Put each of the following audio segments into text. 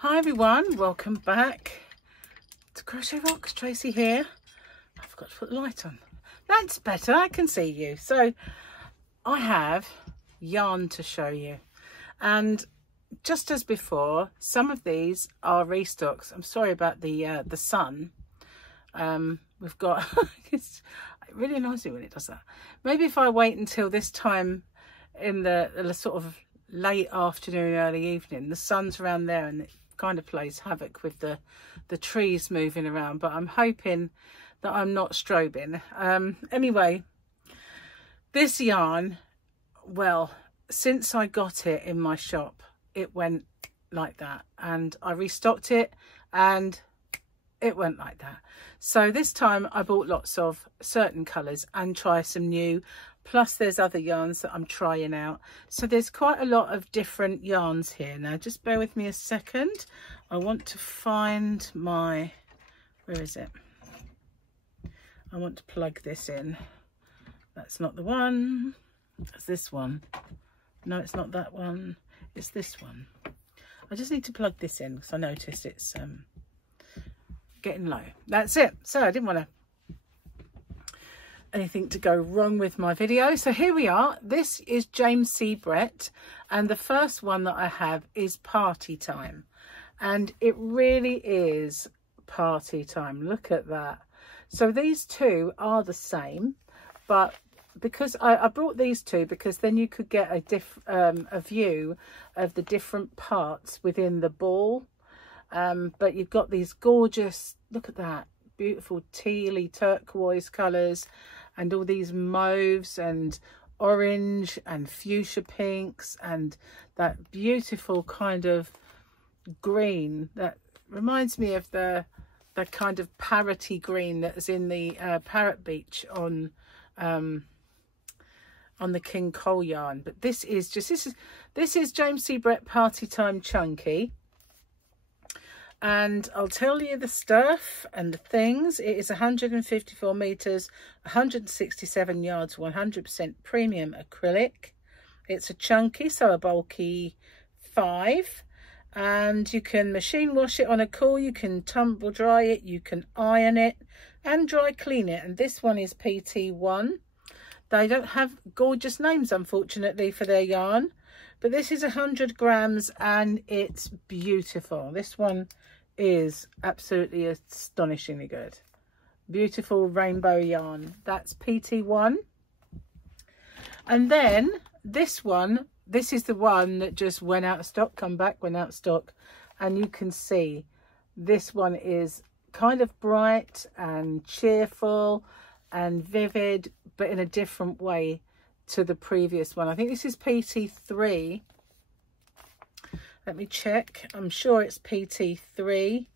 Hi everyone, welcome back to Crochet Rocks. Tracy here. I forgot to put the light on. That's better, I can see you. So I have yarn to show you, and just as before, some of these are restocks. I'm sorry about the sun. We've got it really annoys me when it does that. Maybe if I wait until this time in the sort of late afternoon, early evening, the sun's around there and it kind of plays havoc with the trees moving around, but I'm hoping that I'm not strobing. Anyway, this yarn, well, since I got it in my shop, it went like that, and I restocked it and it went like that. So this time I bought lots of certain colours and try some new, plus there's other yarns that I'm trying out. So there's quite a lot of different yarns here. Now just bear with me a second. I want to find my, where is it? I want to plug this in. That's not the one. It's this one. No, it's not that one. It's this one. I just need to plug this in because I noticed it's getting low. That's it. So I didn't want anything to go wrong with my video. So here we are. This is James C. Brett, and the first one that I have is Party Time, and it really is party time. Look at that. So these two are the same, but because I brought these two because then you could get a view of the different parts within the ball. But you've got these gorgeous, look at that, beautiful tealy turquoise colours, and all these mauves and orange and fuchsia pinks, and that beautiful kind of green that reminds me of the kind of parroty green that's in the Parrot Beach on the King Cole yarn. But this is James C. Brett Party Time Chunky. And I'll tell you the stuff and the things. It is 154 meters, 167 yards, 100% premium acrylic. It's a chunky, so a bulky 5. And you can machine wash it on a cool, you can tumble dry it, you can iron it and dry clean it. And this one is PT1. They don't have gorgeous names, unfortunately, for their yarn, but this is 100 grams and it's beautiful. This one is absolutely astonishingly good. Beautiful rainbow yarn. That's PT1. And then this one, this is the one that just went out of stock, come back, went out of stock. And you can see this one is kind of bright and cheerful and vivid, but in a different way to the previous one. I think this is PT3. Let me check. I'm sure it's PT3.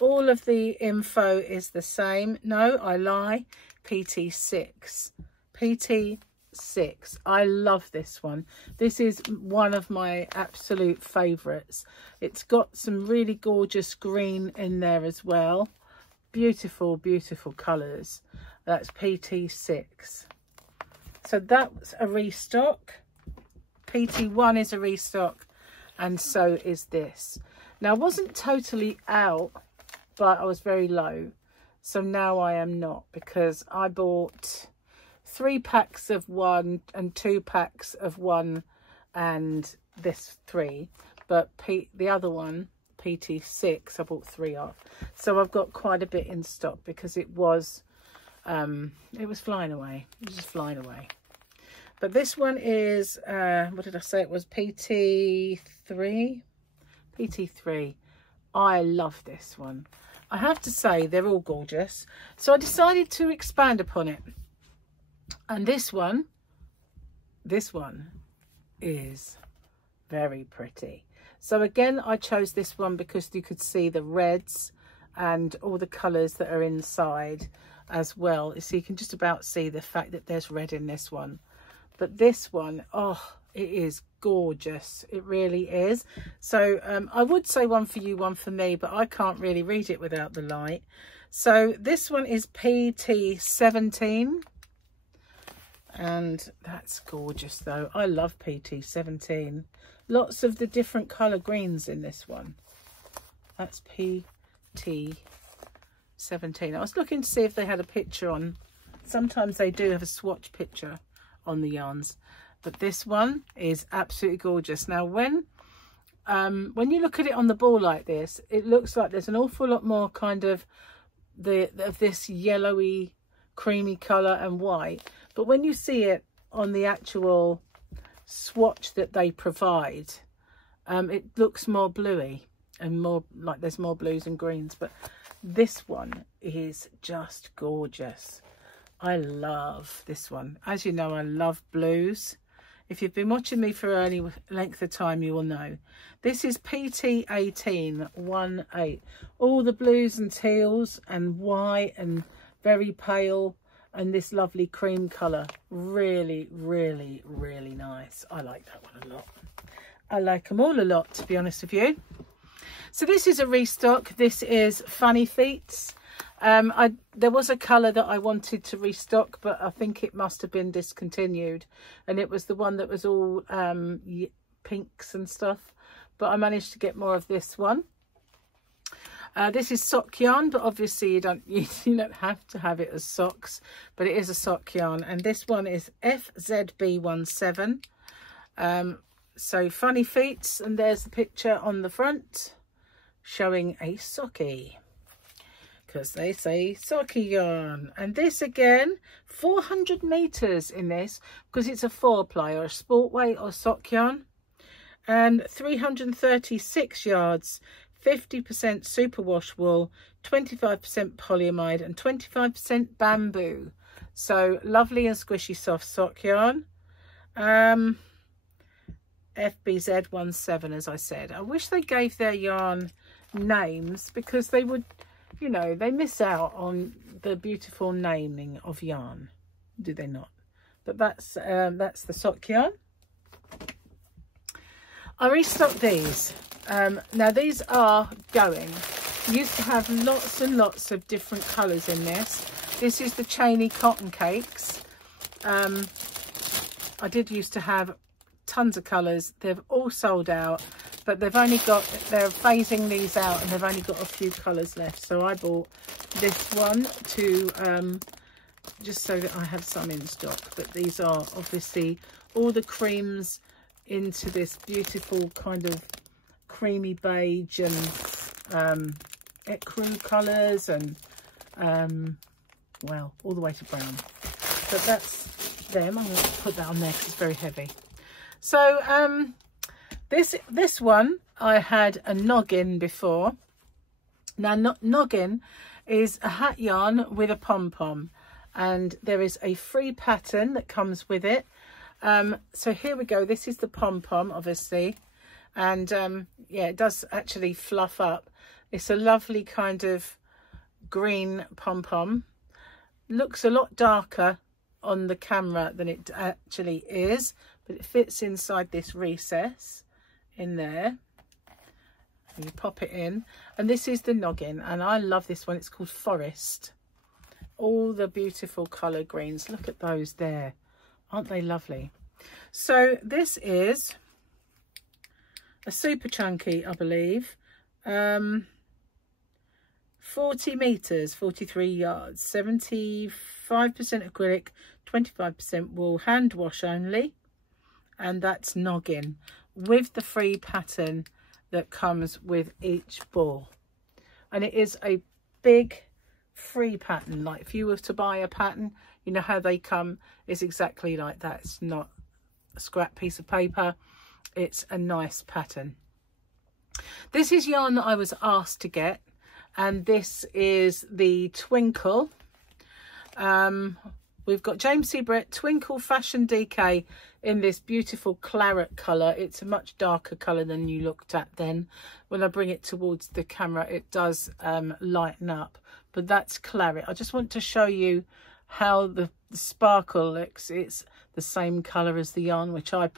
All of the info is the same. No, I lie. PT6. PT6. I love this one. This is one of my absolute favourites. It's got some really gorgeous green in there as well. Beautiful, beautiful colours. That's PT6. So that's a restock. PT1 is a restock, and so is this. Now I wasn't totally out, but I was very low. So now I am not, because I bought 3 packs of one and 2 packs of one, and this 3. But the other one, PT6, I bought 3 of. So I've got quite a bit in stock because it was flying away. It was just flying away. But this one is, what did I say? It was PT3. PT3. I love this one. I have to say, they're all gorgeous. So I decided to expand upon it. And this one is very pretty. So again, I chose this one because you could see the reds and all the colours that are inside as well. So you can just about see the fact that there's red in this one. But this one, oh, it is gorgeous. It really is. So I would say one for you, one for me, but I can't really read it without the light. So this one is PT17. And that's gorgeous though. I love PT17. Lots of the different colour greens in this one. That's PT17. I was looking to see if they had a picture on. Sometimes they do have a swatch picture on the yarns, but this one is absolutely gorgeous. Now when you look at it on the ball like this, it looks like there's an awful lot more kind of this yellowy creamy colour and white, but when you see it on the actual swatch that they provide, it looks more bluey and more like there's more blues and greens. But this one is just gorgeous. I love this one. As you know, I love blues. If you've been watching me for any length of time, you will know. This is PT1818. All the blues and teals and white and very pale and this lovely cream colour. Really, really, really nice. I like that one a lot. I like them all a lot, to be honest with you. So this is a restock. This is Funny Feets. There was a colour that I wanted to restock, but I think it must have been discontinued, and it was the one that was all pinks and stuff, but I managed to get more of this one. This is sock yarn, but obviously you don't have to have it as socks, but it is a sock yarn, and this one is FZB17. So Funny Feet, and there's the picture on the front showing a socky, because they say socky yarn. And this again, 400 meters in this, because it's a 4-ply or a sport weight or sock yarn, and 336 yards, 50% superwash wool, 25% polyamide and 25% bamboo. So lovely and squishy soft sock yarn. FBZ17, as I said. I wish they gave their yarn names, because they would, you know, they miss out on the beautiful naming of yarn, do they not? But that's the sock yarn. I restocked these. Now these are going. I used to have lots and lots of different colours in this. This is the Cheney Cotton Cakes. I did used to have tons of colours. They've all sold out, but they're phasing these out and they've only got a few colours left. So I bought this one to just so that I have some in stock. But these are obviously all the creams into this beautiful kind of creamy beige and ecru colours, and well, all the way to brown. But that's them. I'm going to put that on there because it's very heavy. So this one, I had a noggin before. Now noggin is a hat yarn with a pom-pom, and there is a free pattern that comes with it. So here we go. This is the pom-pom, obviously, and yeah, it does actually fluff up. It's a lovely kind of green pom-pom. Looks a lot darker on the camera than it actually is, but it fits inside this recess in there. And you pop it in, and this is the noggin, and I love this one. It's called Forest. All the beautiful colour greens. Look at those there. Aren't they lovely? So this is a super chunky, I believe. 40 meters, 43 yards, 75% acrylic, 25% wool, hand wash only, and that's noggin with the free pattern that comes with each ball. And it is a big free pattern. Like if you were to buy a pattern, you know how they come, it's exactly like that. It's not a scrap piece of paper, it's a nice pattern. This is yarn that I was asked to get, and this is the Twinkle. We've got James C. Brett Twinkle Fashion DK in this beautiful claret colour. It's a much darker colour than you looked at then. When I bring it towards the camera, it does lighten up, but that's claret. I just want to show you how the sparkle looks. It's the same colour as the yarn, which I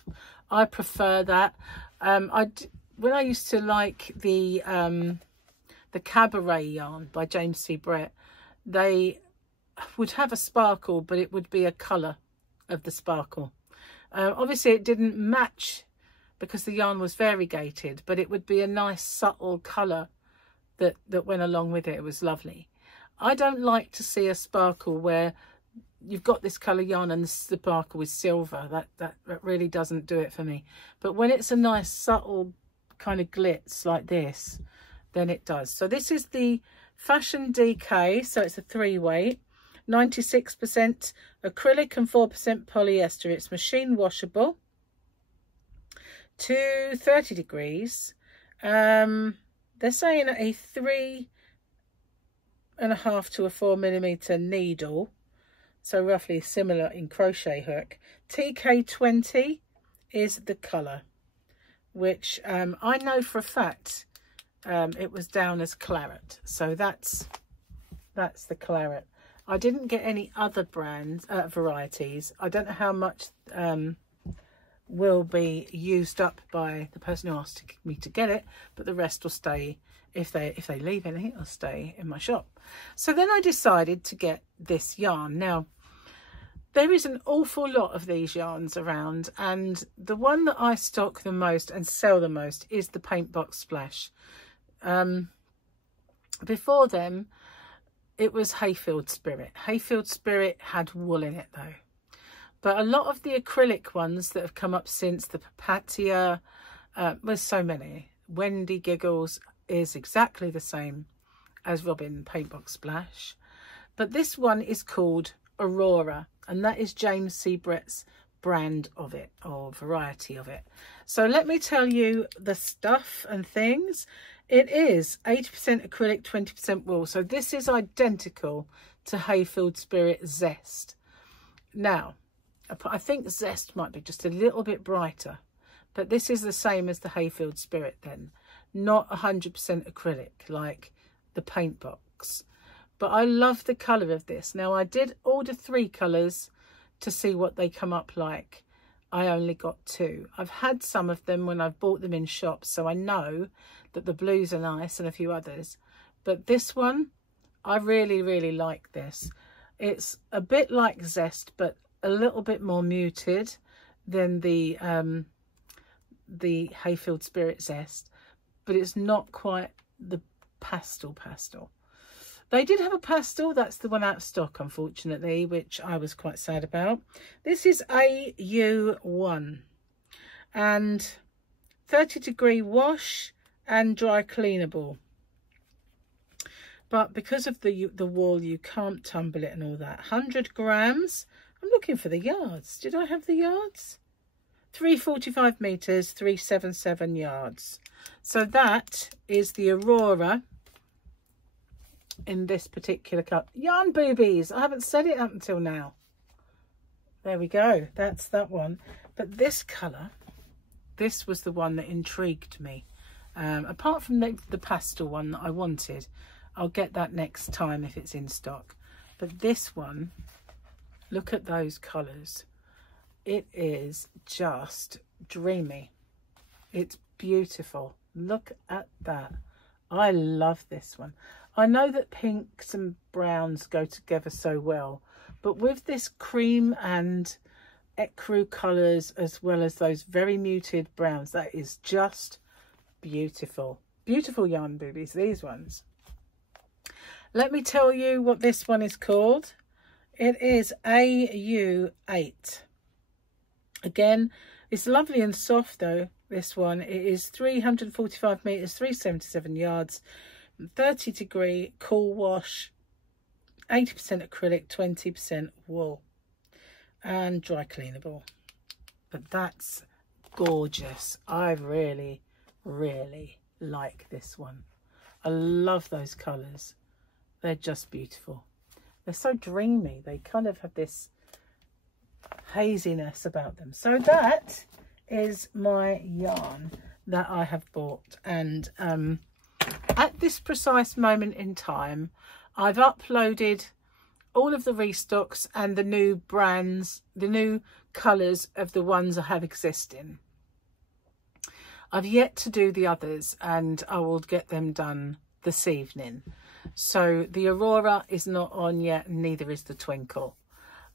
prefer that. When I used to like the Cabaret yarn by James C. Brett, they would have a sparkle, but it would be a colour of the sparkle. Obviously it didn't match because the yarn was variegated, but it would be a nice subtle colour that went along with it. It was lovely. I don't like to see a sparkle where you've got this colour yarn and the sparkle is silver. That really doesn't do it for me. But when it's a nice subtle kind of glitz like this, then it does. So this is the Fashion DK, so it's a 3-weight, 96% acrylic and 4% polyester. It's machine washable to 30 degrees. They're saying a 3.5 to a 4mm needle, so roughly similar in crochet hook. TK20 is the colour, which I know for a fact it was down as claret, so that's the claret. I didn't get any other brands varieties. I don't know how much will be used up by the person who asked me to get it, but the rest will stay. If they leave any, it'll stay in my shop. So then I decided to get this yarn. Now there is an awful lot of these yarns around, and the one that I stock the most and sell the most is the Paint Box Splash. Before them it was Hayfield Spirit. Hayfield Spirit had wool in it though. But a lot of the acrylic ones that have come up since, the Papatia, there's so many. Wendy Giggles is exactly the same as Robin Paint Box Splash. But this one is called Aurora, and that is James C. Brett's brand of it, or variety of it. So let me tell you the stuff and things. It is 80% acrylic, 20% wool. So this is identical to Hayfield Spirit Zest. Now, I think Zest might be just a little bit brighter, but this is the same as the Hayfield Spirit then. Not 100% acrylic like the Paint Box. But I love the colour of this. Now, I did order 3 colours to see what they come up like. I only got 2. I've had some of them when I've bought them in shops, so I know that the blues are nice and a few others. But this one, I really, really like this. It's a bit like Zest, but a little bit more muted than the Hayfield Spirit Zest, but it's not quite the pastel. They did have a pastel, that's the one out of stock unfortunately, which I was quite sad about. This is AU1 and 30-degree wash and dry cleanable. But because of the wool, you can't tumble it and all that. 100 grams. I'm looking for the yards. Did I have the yards? 345 meters, 377 yards. So that is the Aurora in this particular cut. Yarn boobies. I haven't said it up until now. There we go. That's that one. But this colour, this was the one that intrigued me. Apart from the pastel one that I wanted. I'll get that next time if it's in stock. But this one, look at those colours. It is just dreamy. It's beautiful. Look at that. I love this one. I know that pinks and browns go together so well, but with this cream and ecru colours as well as those very muted browns, that is just beautiful. Beautiful yarn boobies, these ones. Let me tell you what this one is called. It is AU8. Again, it's lovely and soft though, this one. It is 345 metres, 377 yards, 30-degree cool wash, 80% acrylic, 20% wool, and dry cleanable. But that's gorgeous. I really, really like this one. I love those colours. They're just beautiful. They're so dreamy. They kind of have this haziness about them. So that is my yarn that I have bought. And at this precise moment in time, I've uploaded all of the restocks and the new brands, the new colours of the ones I have existing. I've yet to do the others, and I will get them done this evening. So the Aurora is not on yet, and neither is the Twinkle.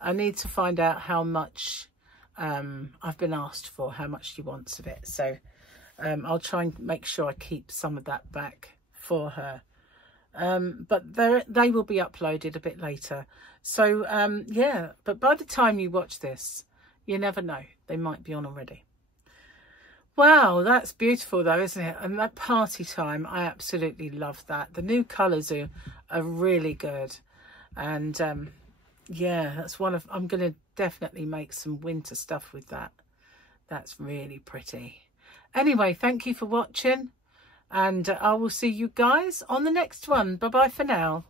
I need to find out how much I've been asked for, how much she wants of it. So I'll try and make sure I keep some of that back for her but they will be uploaded a bit later. So yeah, but by the time you watch this, you never know, they might be on already. Wow, that's beautiful though, isn't it? And that party time, I absolutely love that. The new colours are really good. And yeah, that's one of, I'm going to definitely make some winter stuff with that. That's really pretty. Anyway, thank you for watching. And I will see you guys on the next one. Bye-bye for now.